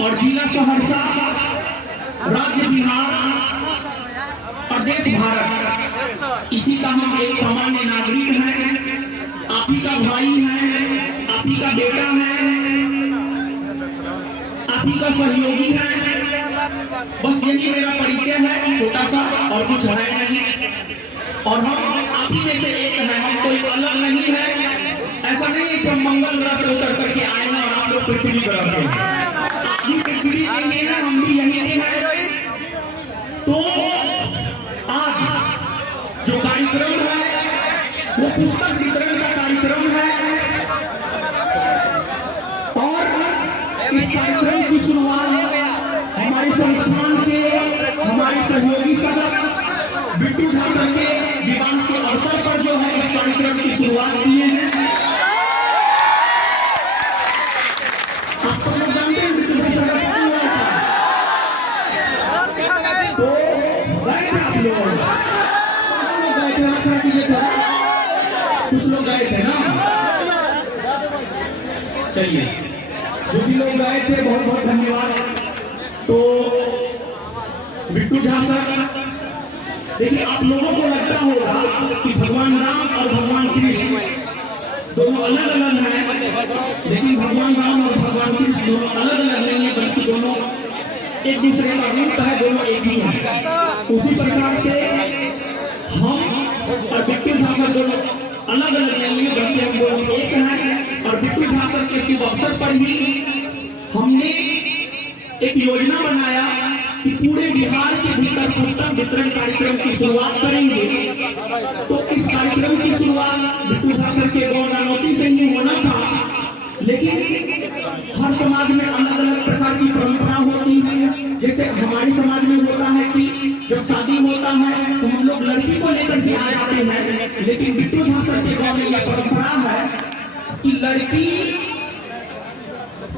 और जिला सहरसा, राज्य बिहार, प्रदेश भारत, इसी का हम एक सामान्य नागरिक हैं, आप ही का भाई है, आप ही का बेटा है, आप ही का सहयोगी है। बस यही मेरा परिचय है, छोटा सा, और कुछ है नहीं। और हम आप ही में से एक है, हम कोई अलग नहीं है। ऐसा नहीं है कि हम मंगल ग्रह से उतर करके आए हैं और आप लोग पृथ्वी ग्रह के हैं। आप भी पृथ्वी के ही हैं, हम भी यही के हैं। तो आज जो कार्यक्रम है वो पुस्तक वितरण का कार्यक्रम है, और इस कार्यक्रम की शुरुआत हमारे संस्थान के हमारे सहयोगी सदस्य बिट्टू ठाकुर के विवाह के अवसर पर जो है इस कार्यक्रम की शुरुआत किए हैं। आप सब लोग जानते हैं बिट्टू ठाकुर का क्या हुआ था? तो गए थे आप लोग, गए थे, रखा कीजिए था, कुछ लोग गए थे ना। चलिए, जो भी लोग गए थे बहुत बहुत धन्यवाद। तो बिट्टू झा सर, देखिए आप लोगों को लगता होगा कि भगवान राम और भगवान कृष्ण दोनों अलग अलग हैं, लेकिन भगवान राम और भगवान कृष्ण दोनों अलग अलग नहीं है, बल्कि दोनों एक दूसरे का रूप है, दोनों एक ही हैं। उसी प्रकार से हम और बिट्टू झा सर दोनों अलग अलग नहीं है, बल्कि हम दोनों एक हैं। और बिट्टू झा सर के शुभ अवसर पर ही हमने एक योजना बनाया कि पूरे बिहार के भीतर पुस्तक वितरण कार्यक्रम की शुरुआत करेंगे। तो इस कार्यक्रम की शुरुआत बिट्टू झा सर के गौरनौती से ही होना था, लेकिन हर समाज में अलग अलग प्रकार की परंपरा होती है। जैसे हमारे समाज में होता है कि जब शादी होता है तो हम लोग लड़की को लेकर के आ जाते हैं, लेकिन बिट्टू झा सर के गाँव में यह परंपरा है कि लड़की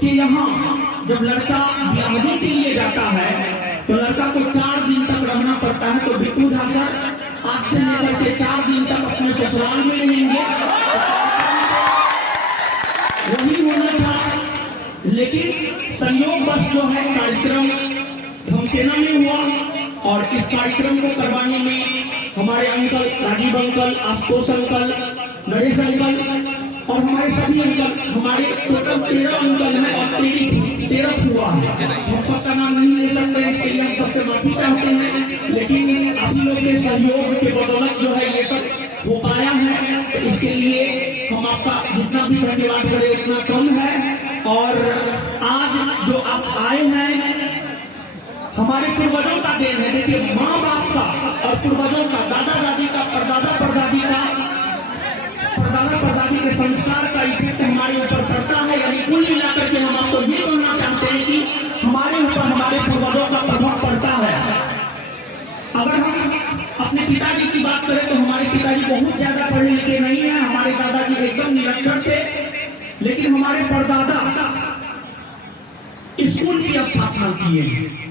कि यहाँ जब लड़का ब्याहने के लिए जाता है तो लड़का को 4 दिन तक रहना पड़ता है। तो बिट्टू झा सर आज से लेकर के 4 दिन तक अपने ससुराल में रहेंगे। वही होना था, लेकिन संयोगवश जो है कार्यक्रम धमसेना में हुआ, और इस कार्यक्रम को करवाने में हमारे uncle Rajiv uncle, Ashutosh uncle, Naresh uncle और हमारे सभी अंकल, हमारे टोटल 13 अंकल हैं और 13 फुआ है। हम सबका नाम नहीं ले सकते, इसके लिए हम सबसे माफी चाहते हैं, लेकिन आप लोग के सहयोग के बदौलत जो है ये सब हो पाया है। तो इसके लिए हम आपका जितना भी धन्यवाद करें उतना कम है। और आज जो आप आए हैं हमारे पूर्वजों का देन है। देखिए, माँ बाप का और पूर्वजों का, दादा दादी का, परदादा परदादी का, परदादा परदादी के संस्कार का इफेक्ट हमारे ऊपर पड़ता है। यानी कुल मिलाकर के हम आपको ये कहना चाहते हैं कि हमारे ऊपर हमारे पूर्वजों का प्रभाव पड़ता है। अगर हम अपने पिताजी की बात करें तो हमारे पिताजी बहुत ज्यादा पढ़े लिखे नहीं है, हमारे दादाजी एकदम निरक्षर थे, लेकिन हमारे परदादा स्कूल की स्थापना किए हैं।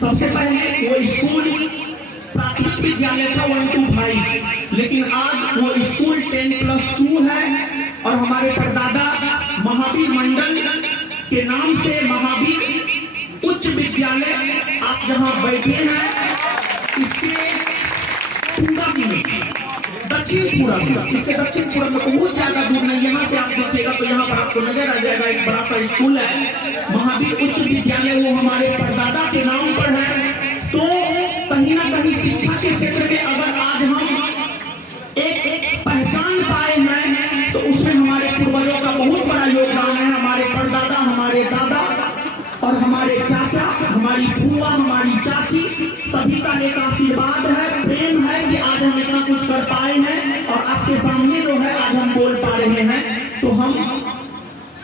सबसे पहले वो स्कूल प्राथमिक विद्यालय था 1 to 5, लेकिन आज वो स्कूल 10+2 है। और हमारे परदादा महावीर मंडल के नाम से महावीर उच्च विद्यालय आप जहां बैठे हैं इसके पूरब में, दक्षिण पूरब में, इसके दक्षिण पूरब में बहुत ज्यादा दूर नहीं, यहाँ से आप देखिएगा तो यहाँ पर आपको नजर आ जाएगा एक बड़ा सा स्कूल है महावीर उच्च विद्यालय, वो हमारे परदादा के नाम पर है। तो कहीं ना कहीं शिक्षा के क्षेत्र में अगर आज हम एक पहचान पाए हैं तो उसमें हमारे पूर्वजों का बहुत बड़ा योगदान है। हमारे परदादा, हमारे दादा और हमारे चाचा, हमारी बुआ, हमारी चाची, सभी का एक आशीर्वाद है, प्रेम है कि आज हम इतना कुछ कर पाए हैं और आपके सामने जो है आज हम बोल पा रहे हैं। तो हम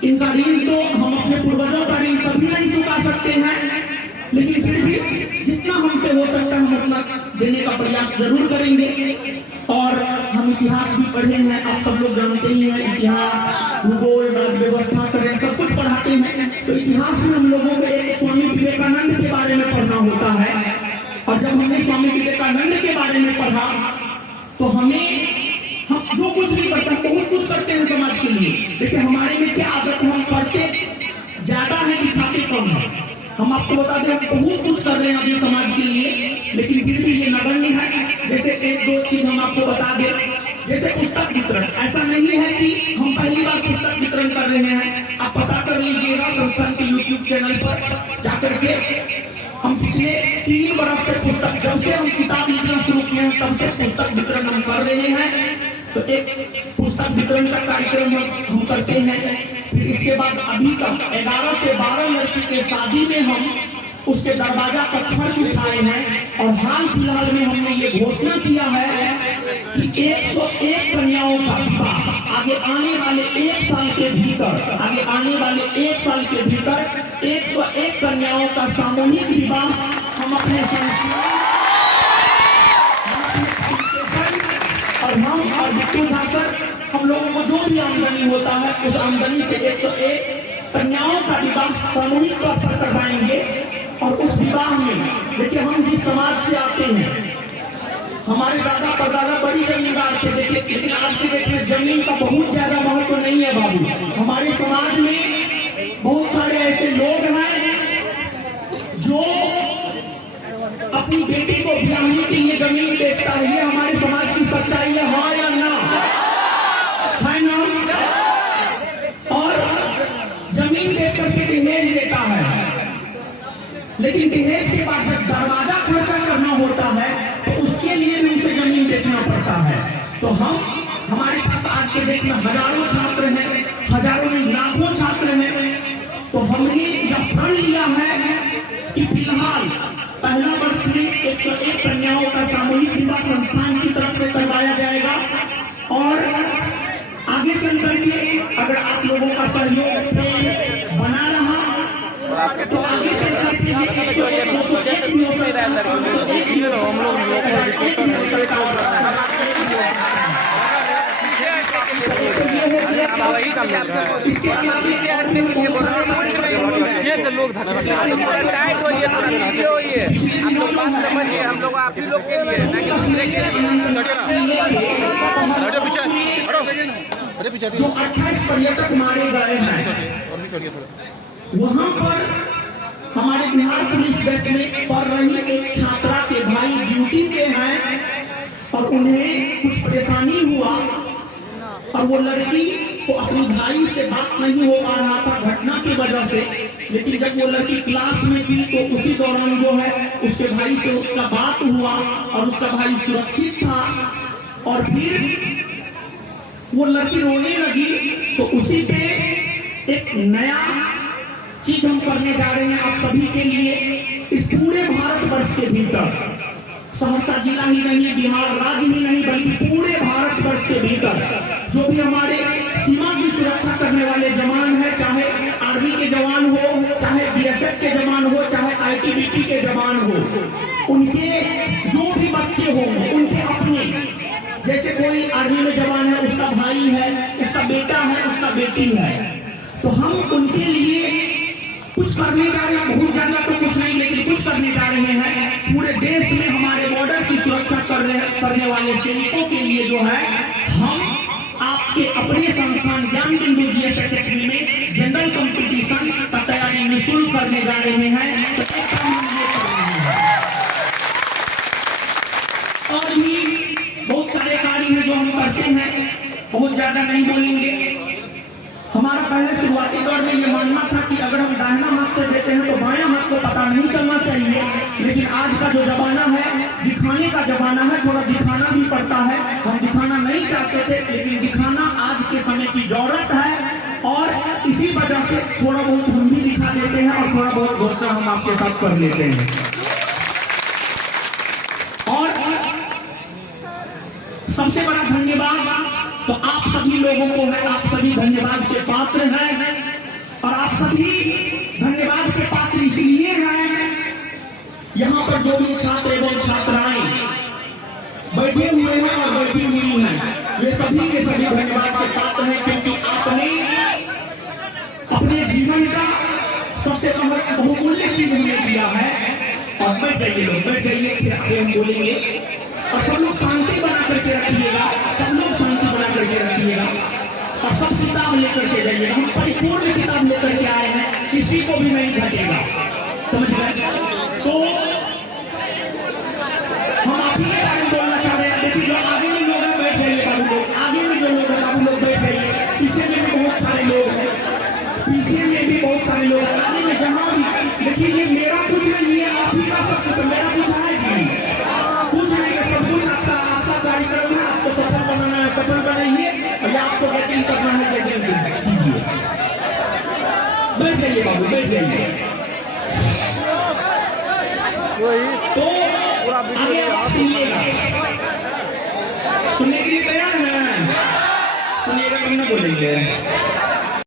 इनका ऋण तो हम अपने पूर्वजों का ऋण कभी नहीं चुका सकते हैं, लेकिन फिर भी जितना हमसे हो सकता है हम उतना देने का प्रयास जरूर करेंगे। और हम इतिहास भी पढ़े हैं, आप सब लोग जानते ही हैं, इतिहास, भूगोल, राज्य व्यवस्था करें, सब कुछ पढ़ाते हैं। तो इतिहास में हम लोगों को एक स्वामी विवेकानंद के बारे में पढ़ना होता है, और जब हमने स्वामी विवेकानंद के बारे में पढ़ा तो हम जो कुछ भी करते हैं बहुत कुछ करते हैं समाज के लिए। देखिए हमारे में क्या आदत, हम करते ज्यादा है कि खाते कम है। हम आपको बता दें हम बहुत कुछ कर रहे हैं अभी समाज के लिए, लेकिन फिर भी ये नगण्य है। जैसे एक दो चीज हम आपको बता दें, जैसे पुस्तक वितरण, ऐसा नहीं है कि हम पहली बार पुस्तक वितरण कर रहे हैं। आप पता कर लीजिएगा संस्थान के यूट्यूब चैनल पर जाकर के। हम पिछले 3 बरस से पुस्तक, जब से हम किताब लिखना शुरू किए हैं तब से पुस्तक वितरण हम कर रहे हैं। तो एक पुस्तक वितरण का कार्यक्रम हम करते हैं। फिर इसके बाद अभी तक 11 से 12 लड़की के शादी में हम उसके दरवाजा पर खर्च उठाए हैं। और हाल फिलहाल में हमने ये घोषणा किया है कि 101 कन्याओं का विवाह आगे आने वाले 1 साल के भीतर, आगे आने वाले 1 साल के भीतर 101 कन्याओं का सामूहिक विवाह हम अपने संस्थान और हम और बिट्टू सर, हम लोगों को जो भी आमदनी होता है उस आमदनी से 101 कन्याओं का विवाह सामूहिक तौर पर करवाएंगे। और उस विवाह में देखिए हम जिस समाज से आते हैं, हमारे दादा परदादा बड़ी जमींदार थे, देखिए, लेकिन आज की डेट में जमीन का बहुत ज्यादा महत्व नहीं है बाबू। हमारे समाज में बहुत सारे ऐसे लोग हैं जो अपनी बेटी को ब्याहने के लिए जमीन बेचता है। ये हमारे समाज की सच्चाई है, हाँ या ना? है ना? और जमीन बेच करके दहेज देता है, लेकिन दहेज के बाद जब दरवाजा खर्चा करना होता है तो उसके लिए भी उसे जमीन बेचना पड़ता है। तो हमारे पास आज के डेट में हजारों छात्र हैं, हजारों नहीं लाखों छात्र हैं। तो हमने यह प्रण लिया है कि फिलहाल पहला वर्ष में 101 कन्याओं का सामूहिक विवाह संस्थान की तरफ से करवाया जाएगा। और आगे चल करके अगर आप लोगों का सहयोग बना रहा तो आगे चल करके लोग टाइट होइए, नीचे होइए, हम लोग बात समझिए, हम लोग आप ही लोग के लिए ना कि दूसरे के लिए। जो 28 पर्यटक मारे गए हैं वहां पर हमारे बिहार पुलिस बैच में पढ़ रही एक छात्रा के भाई ड्यूटी पे हैं और उन्हें कुछ परेशानी हुआ और वो लड़की को अपनी भाई से बात नहीं हो पा रहा था घटना की वजह से। लेकिन जब वो लड़की क्लास में थी तो उसी दौरान जो है उसके भाई से उसका बात हुआ और उसका भाई सुरक्षित था। और फिर वो लड़की रोने लगी तो उसी पे एक नया चीज हम करने जा रहे हैं आप सभी के लिए। इस पूरे भारतवर्ष के भीतर, सहरसा जिला ही नहीं, बिहार राज्य ही नहीं, बल्कि पूरे भारतवर्ष के भीतर जो भी हमारे सीमा की सुरक्षा करने वाले जवान हैं, चाहे आर्मी के जवान हो, चाहे बीएसएफ के जवान हो, चाहे आईटीबीपी के जवान हो, उनके जो भी बच्चे होंगे उनके अपने, जैसे कोई आर्मी में जवान है उसका भाई है, उसका बेटा है, उसका बेटी है, तो हम उनके लिए कुछ करने जा रहे हैं। बहुत ज्यादा तो कुछ नहीं, लेकिन कुछ करने जा रहे हैं। पूरे देश में हमारे बॉर्डर की सुरक्षा करने वाले सैनिकों के लिए जो है हम आपके अपने संस्थान ज्ञान बिंदु जीएस अकेडमी में जनरल कंपटीशन का तैयारी निःशुल्क करने जा रहे हैं। तो एक काम हम ये कर रहे हैं और भी बहुत सारे कार्य हैं जो हम करते हैं, बहुत ज्यादा नहीं बोलेंगे। हमारा पहले शुरुआती दौर में ये मानना था कि अगर हम दाहिना हाथ से देते हैं तो बायां हाथ को पता नहीं चलना चाहिए। लेकिन आज का जो जमाना है दिखाने का जमाना है, थोड़ा दिखाना भी पड़ता है। हम दिखाना नहीं चाहते थे, लेकिन दिखाना आज के समय की जरूरत है और इसी वजह से थोड़ा बहुत हम भी दिखा देते हैं और थोड़ा बहुत घोषणा हम आपके साथ कर लेते हैं। और सबसे बड़ा धन्यवाद तो आप सभी लोगों को है, आप सभी धन्यवाद के पात्र हैं। और आप सभी धन्यवाद के पात्र इसलिए हैं, यहाँ पर जो भी छात्र एवं छात्राएं बैठे हुए हैं और बैठी हुई हैं, वे सभी के सभी धन्यवाद के पात्र हैं, क्योंकि आपने अपने जीवन का सबसे बहुमूल्य चीज हमें दिया है। और बैठ जाइए लोग, बैठ जाइए, फिर आगे हम बोलेंगे। और सब लोग शांति बना करके रखिएगा, सब लोग शांति बना करके रखिएगा और सब किताब लेकर के जाइएगा। हम परिपूर्ण किताब लेकर के आए हैं कि किसी को भी नहीं घटेगा, समझ गए? तो हम आप ही के बारे में बोलना चाह रहे हैं। देखिए जो आगे में लोग हैं बैठ जाइए बाबू लोग, आगे में जो लोग हैं बाबू लोग बैठ जाइए, पीछे में भी बहुत सारे लोग हैं, पीछे में भी बहुत सारे लोग हैं, आगे में जहाँ भी। देखिए ये मेरा कुछ नहीं है, आप ही का सब कुछ, मेरा कुछ है जी कुछ नहीं है, सब कुछ आपका कार्यक्रम है, आपको सफल बनाना है, सफल बनाइए, या आपको गेटिंग करना है, गेटिंग कीजिए। बैठ जाइए बाबू, बैठ जाइए। तो आगे आप सुनिएगा, सुनने के लिए तैयार है? सुनिएगा, हम ना बोलेंगे।